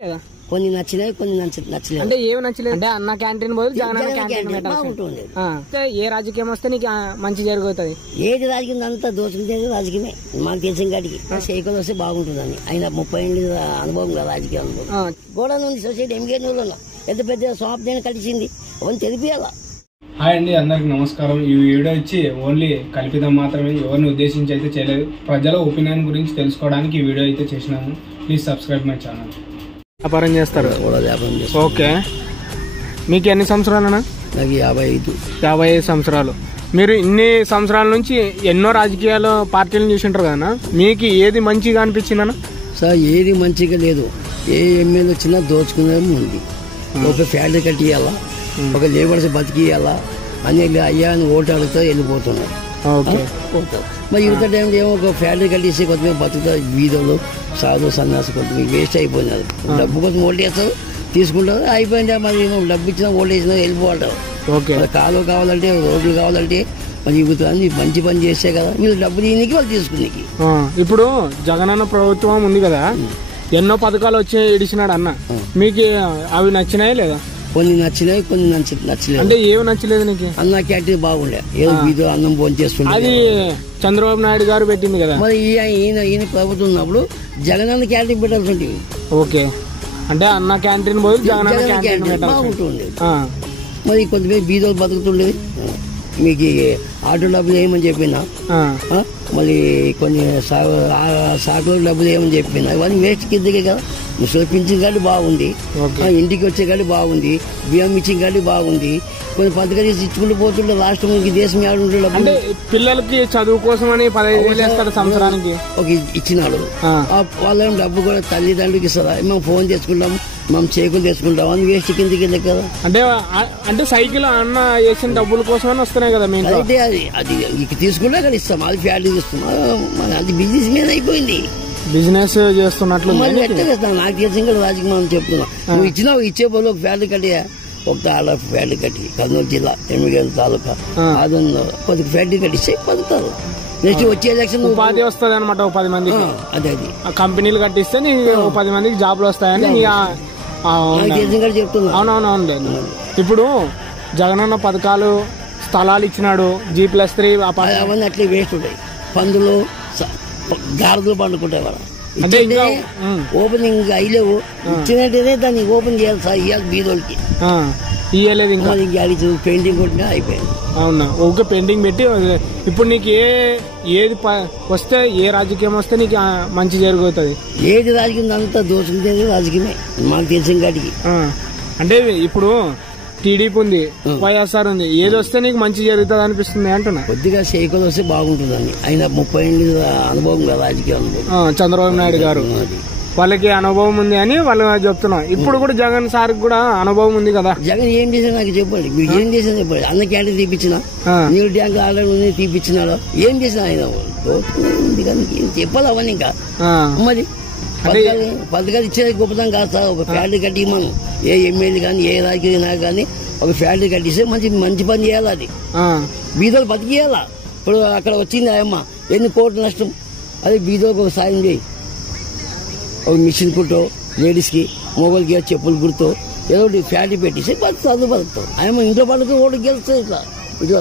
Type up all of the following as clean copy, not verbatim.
కొన్ని నచ్చినాయి, కొన్ని నచ్చలేదు. అంటే ఏమి నచ్చలేదు అంటే అన్న క్యాంటీన్ బదులు జగన్ క్యాంటీన్ బాగుంటుంది. ఏ రాజకీయం వస్తే నీకు మంచి జరుగుతుంది? ఏది రాజకీయం అంతా దోచుకుంటే రాజకీయమే. మాకు తెలిసిన కాడికి సైకిల్ వస్తే బాగుంటుందని ఆయన 30 ఏళ్ళ అనుభవం కదా రాజకీయ అనుభవం. గోడ ఉంది సొసైటీ ఎంగేనూరులో ఎంత పెద్ద షాప్ నేను కలిసింది అవన్నీ తెలిపియాలా. హాయ్ అండి, అందరికి నమస్కారం. ఈ వీడియో వచ్చి ఓన్లీ కల్పితం మాత్రమే, ఎవరిని ఉద్దేశించి అయితే చేయలేదు. ప్రజల ఒపీనియన్ గురించి తెలుసుకోవడానికి ఈ వీడియో అయితే చేసినాము. Please subscribe my channel. వ్యాపారం చేస్తారు? వ్యాపారం చేస్తారు. ఓకే, మీకు ఎన్ని సంవత్సరాలన్నా? నాకు 55 సంవత్సరాలు. మీరు ఇన్ని సంవత్సరాల నుంచి ఎన్నో రాజకీయాలు పార్టీలను చూసింటారు కదా, మీకు ఏది మంచిగా అనిపించిందన్న? సార్ ఏది మంచిగా లేదు. ఏ ఎమ్మెల్యే వచ్చినా దోచుకునేది ఉంది. ఒక ఫ్యాక్టరీ కట్టియాలా, ఒక లేబర్స్ బతికియాలా అని అయ్యా అని ఓటు అడుగుతా వెళ్ళిపోతున్నారు. మరి యువత టైంలో ఏమో ఒక ఫ్యాక్టరీ కట్టేసి కొంతమంది బతుకుతారు. వీధులు సాధు సన్యాసి కొంతమంది వేస్ట్ అయిపోయినారు. డబ్బు కొంచెం ఓటు వేస్తారు, తీసుకుంటారు, అయిపోయిందా మరి డబ్బు ఇచ్చినా ఓటు వేసినా వెళ్ళిపోతారు. కాలువ కావాలంటే రోడ్లు కావాలంటే మరి యువత మంచి పని చేస్తే కదా వీళ్ళు డబ్బు దీనికి వాళ్ళు తీసుకునేకి. ఇప్పుడు జగనన్న ప్రభుత్వం ఉంది కదా, ఎన్నో పథకాలు వచ్చి ఇడిచినాడు అన్న, మీకు అవి నచ్చినాయా లేదా? కొన్ని నచ్చినాయి, కొన్ని నచ్చలేదు. అంటే ఏమి నచ్చలేదు నీకు? అన్న క్యాంటీన్ బాగుండే, ఏదో వీధి అన్నం భోజనం చేస్తుండే. అది చంద్రబాబు నాయుడు గారు పెట్టింది కదా. మరి ఈయన ప్రభుత్వం ఉన్నప్పుడు జగనన్న క్యాంటీన్ పెట్టాల్సి ఉంటుంది. ఓకే, అంటే అన్న క్యాంటీన్ బదులు జగనన్న క్యాంటీన్ బాగుంటుంది. మరి కొంతమంది బీదోలు బతుకుతుండేది. మీకు ఆటో డబ్బులు ఏమని చెప్పినా, మళ్ళీ కొన్ని సాకుల డబ్బులు ఏమని చెప్పినా ఇవన్నీ వేస్ట్ కిందకే కదా. ముసలి పింఛన్ కార్డు బాగుంది, ఇంటికి వచ్చే కార్డు బాగుంది, బియ్యం ఇచ్చిన కార్డు బాగుంది. కొన్ని పథకాలు ఇచ్చుకుంటూ పోతుంటే రాష్ట్రం దేశం ఏడుంటే అంటే పిల్లలకి చదువు కోసం అని 15,000 వేస్తారు సంవత్సరానికి. ఒక ఇచ్చినాడు. వాళ్ళేమో డబ్బు కూడా తల్లిదండ్రులకి ఇస్తారా, మేము ఫోన్ తెచ్చుకుంటాం, మనం చేకులు తెచ్చుకుంటాం అని వేస్ట్ కింద కదా. అంటే సైకిల్ అన్న వేసిన డబ్బుల కోసం వస్తున్నాయి కదా. అయితే అది తీసుకుంటే అక్కడ ఇస్తాం, అది ఫ్యాక్టరీ ఇస్తాం. అది బిజినెస్ మీద అయిపోయింది. బిజినెస్ చేస్తున్నట్లు నాకు తెలిసిన కూడా రాజకీయం మనం చెప్తున్నాం. నువ్వు ఇచ్చినావు, ఇచ్చే బదులు ఒక ఫ్యాక్టరీ కట్టి, ఒక ఆడ ఫ్యాక్టరీ కట్టి కర్నూలు జిల్లా ఎమ్మిగేలు తాలూకా ఆదంలో కొద్ది ఫ్యాక్టరీ కట్టిస్తే బతుకుతారు. నెక్స్ట్ వచ్చే ఎలక్షన్ ఉపాధి వస్తుంది అనమాట. 10 మందికి అదే కంపెనీలు కట్టిస్తే నీకు 10 మందికి జాబ్లు వస్తాయని చెప్తున్నా. అవునవును. ఇప్పుడు జగనన్న పథకాలు స్థలాలు ఇచ్చినాడు, G+3 అవన్నీ అట్లే వేస్ట్ ఉంటాయి. పందులు గారదులు పండుకుంటాయి వాళ్ళ. ఓపెనింగ్ అయ్యలేవు, ఇచ్చినట్టేనే దాన్ని ఓపెన్ చేయాలి సార్. ఇవాళ బీదోళ్ళకి ఇయ్యలేదు, ఇంకా పెయింటింగ్ కొట్టినా అయిపోయింది. అవునా, ఓకే, పెయింటింగ్ పెట్టి. ఇప్పుడు నీకు ఏది వస్తే, ఏ రాజకీయం వస్తే నీకు మంచి జరుగుతుంది? ఏది రాజకీయం అంతా దోచుకుంటే రాజకీయమే మాకు తెలిసిన కాడికి. అంటే ఇప్పుడు టీడీపీ ఉంది, వైఎస్ఆర్ ఉంది, ఏది వస్తే నీకు మంచి జరుగుతుంది అనిపిస్తుంది అంటున్నా? కొద్దిగా సైకిల్ వస్తే బాగుంటుందని ఆయన 30 ఏళ్ళ అనుభవం కదా రాజకీయ అనుభవం. చంద్రబాబు నాయుడు గారు వాళ్ళకి అనుభవం ఉంది అని వాళ్ళు చెప్తున్నారు. ఇప్పుడు కూడా జగన్ సార్ కూడా అనుభవం ఉంది కదా. జగన్ ఏం చేశారు నాకు చెప్పండి, మీరు ఏం చేశారు చెప్పండి. అన్న క్యాంటీన్ తీపిచ్చినా, నీళ్ళు ట్యాంక్ ఆల్రెడీ తీపిచ్చినాడు, ఏం చేసిన ఆయన ఉంది కానీ చెప్పాలి అవన్నీ. ఇంకా మరి పథకాలు ఇచ్చేది గొప్పతనం కాదు సార్. ఒక ఫ్యాక్టరీ కట్టి మనం ఏ ఎమ్మెల్యే కానీ ఏ రాజకీయ నాయకు కానీ ఒక ఫ్యాక్టరీ కట్టిస్తే మంచి పని చేయాలి. అది బీదోలు బతికేయాలా. ఇప్పుడు అక్కడ వచ్చింది అమ్మ ఎన్ని కోట్ల నష్టం, అది బీదోలకు ఒక సాయం చేయి. ఒక మిషన్ కుట్టో, లేడీస్కి మొగోళ్ళకి చెప్పులు కుడుతో ఏదో ఒకటి ఫ్యాక్టరీ పెట్టిస్తే బతుకుతావు. ఆయన ఇంట్లో పండుగ ఓటు గెలుస్తుంది. ఇట్లా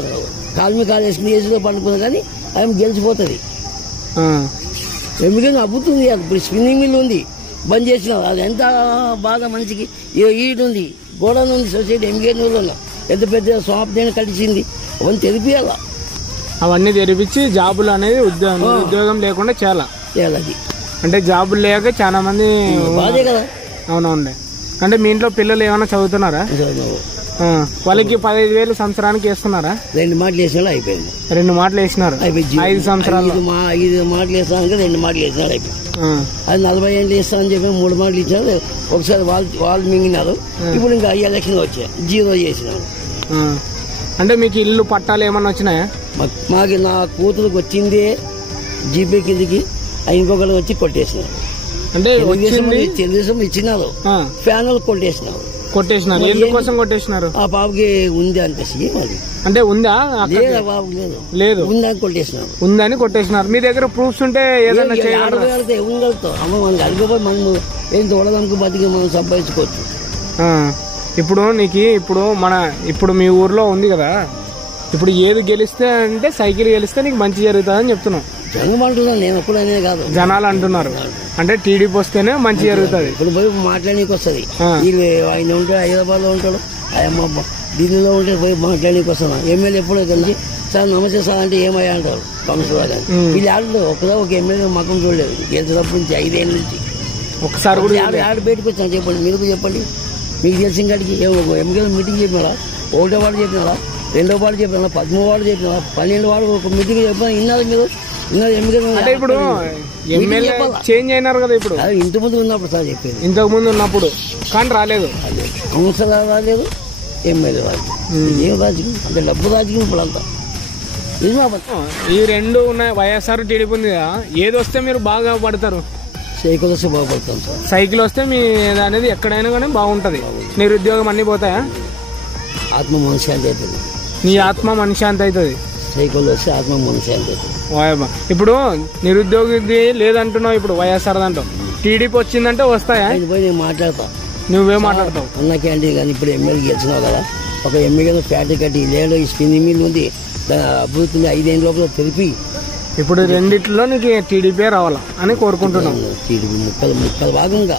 కాలు వేసుకుని ఏజ్లో పండుకుంది కానీ ఆయన గెలిచిపోతుంది. ఎందుకంటే అబ్బుతుంది. ఇప్పుడు స్పిన్నింగ్ మిల్ ఉంది, బంద్ చేసిన, అది ఎంత బాగా మంచికి ఈడు ఉంది, గోడౌన్ ఉంది సొసైటీ ఎంగేనూరులో ఎంత పెద్ద షాప్ నేను కలిసింది. అవన్నీ తెలిపియాలా, అవన్నీ తెరిపించి జాబులు అనేది ఉద్యోగం లేకుండా చేయాలి. అంటే జాబులు లేక చాలా మంది బాధే కదా. అవునవునండి. అంటే మీ ఇంట్లో పిల్లలు ఏమైనా చదువుతున్నారా? వాళ్ళకి 15,000 సంవత్సరానికి వేస్తున్నారా? 2 మాటలు వేసినాడు అయిపోయింది. 2 మాటలు వేసినారు 5 సంవత్సరాలు. 5 మాటలు వేస్తాను, 2 మాటలు వేసినాడు అయిపోయింది. అది 40 ఏళ్ళు వేస్తానని చెప్పి 3 మాటలు ఇచ్చినారు. ఒకసారి వాళ్ళు మింగినారు. ఇప్పుడు ఇంకా ఎలక్షన్ వచ్చాయి, 0 చేసినారు. అంటే మీకు ఇల్లు పట్టాలు ఏమన్నా వచ్చినాయా? మాకు నా కూతురుకి వచ్చిందే జీపీ కిందికి, ఇంకొకరు వచ్చి కొట్టేసినారు. అంటే తెలుగుదేశం ఇచ్చినారు, ఫ్యాన్ వాళ్ళు కొట్టేసినారు. కొట్టేసినారు. ఎందుకోసం కొట్టేసినారు? ఆ పాపకి ఉంది అంతే అంటే ఉందా? లేదా బాబు లేదు ఉందని కొట్టేసినారు. ఉందని కొట్టేసినారు. మీ దగ్గర ప్రూఫ్స్ ఉంటే ఏదైనా చేయగలుగుతాం. ఇవ్వగలుగుతాం అమ్మ మనకి అడిగిపోయి మనం ఏం తోడదానికి బతికి మనం సంపాదించుకోవచ్చు. ఇప్పుడు నీకు ఇప్పుడు మీ ఊర్లో ఉంది కదా, ఇప్పుడు ఏది గెలిస్తే అంటే సైకిల్ గెలిస్తే నీకు మంచి జరుగుతుందని చెప్తున్నావు. జనం అంటున్నాను, నేను ఎప్పుడనే కాదు, జనాలు అంటున్నారు. అంటే టీడీపీ వస్తేనే మంచి జరుగుతుంది. ఇప్పుడు పోయి మాట్లాడడానికి వస్తుంది. ఆయన ఉంటే హైదరాబాద్ లో ఉంటాడు, అమ్మ ఢిల్లీలో ఉంటే పోయి మాట్లాడడానికి వస్తాను. ఎమ్మెల్యే ఎప్పుడో కలిసి సార్ నమస్తే సార్ అంటే ఏమయ్యా అంటారు కౌన్సిలర్ గారు. వీళ్ళు ఆడలేదు, ఒక ఎమ్మెల్యే మకం చూడలేదు గెలిచినప్పటి నుంచి 5 ఏళ్ళ నుంచి. ఒకసారి కూడా ఆడ బయటకు వచ్చాను. చెప్పండి, మీరు చెప్పండి, మీకు తెలిసిన కాడికి ఎమ్మెల్యే మీటింగ్ చెప్పినారా? 1వ వార్డు చెప్పినారా? 2వ వార్డు చెప్పినారా? 13వ వార్డు చెప్పినారా? 12 వార్డు ఒక మీటింగ్ చెప్పినా ఇన్నారు మీరు? అంటే ఇప్పుడు ఎమ్మెల్యే చేంజ్ అయినారు కదా, ఇప్పుడు ఇంతకు ముందు ఉన్నప్పుడు సార్ చెప్పేది, ఇంతకు ముందు ఉన్నప్పుడు కానీ రాలేదు. కౌన్సిలర్ రాలేదు, ఎమ్మెల్యే రాలేదు. ఏం రాజకీయం అంటే డబ్బు రాజకీయం ఇప్పుడు అంతా. ఈ రెండు ఉన్నాయి, వైఎస్ఆర్ టీడీపీ ఉంది కదా, ఏది వస్తే మీరు బాగా పడతారు? సైకిల్ వస్తే బాగుపడతాం సార్. సైకిల్ వస్తే మీ అనేది ఎక్కడైనా కానీ బాగుంటది. నిరుద్యోగం అన్ని పోతాయా? ఆత్మ మనశ్శాంతి అవుతుంది. నీ ఆత్మ మనశ్శాంతి అవుతుంది సైకిల్ వస్తే, ఆత్మ మనశ్శాంతి అవుతుంది. ఇప్పుడు నిరుద్యోగి లేదంటున్నావు, ఇప్పుడు వైఎస్ఆర్ అంటావు, టీడీపీ వచ్చిందంటే వస్తాయా? పోయి నేను మాట్లాడతా. నువ్వే మాట్లాడతావు? అన్న క్యాంటీన్ కానీ ఇప్పుడు ఎమ్మెల్యే గెలిచినావు కదా, ఒక ఎమ్మెల్యే ఫ్యాక్టరీ కట్టి లేడో ఈ స్పిన్నింగ్ మిల్ ఉంది, అభివృద్ధి 5 ఏళ్ళ లోపల తెలిపి ఇప్పుడు రెండిట్లో నీకు టీడీపీ రావాలా అని కోరుకుంటున్నాను. టీడీపీ ముక్కలు భాగంగా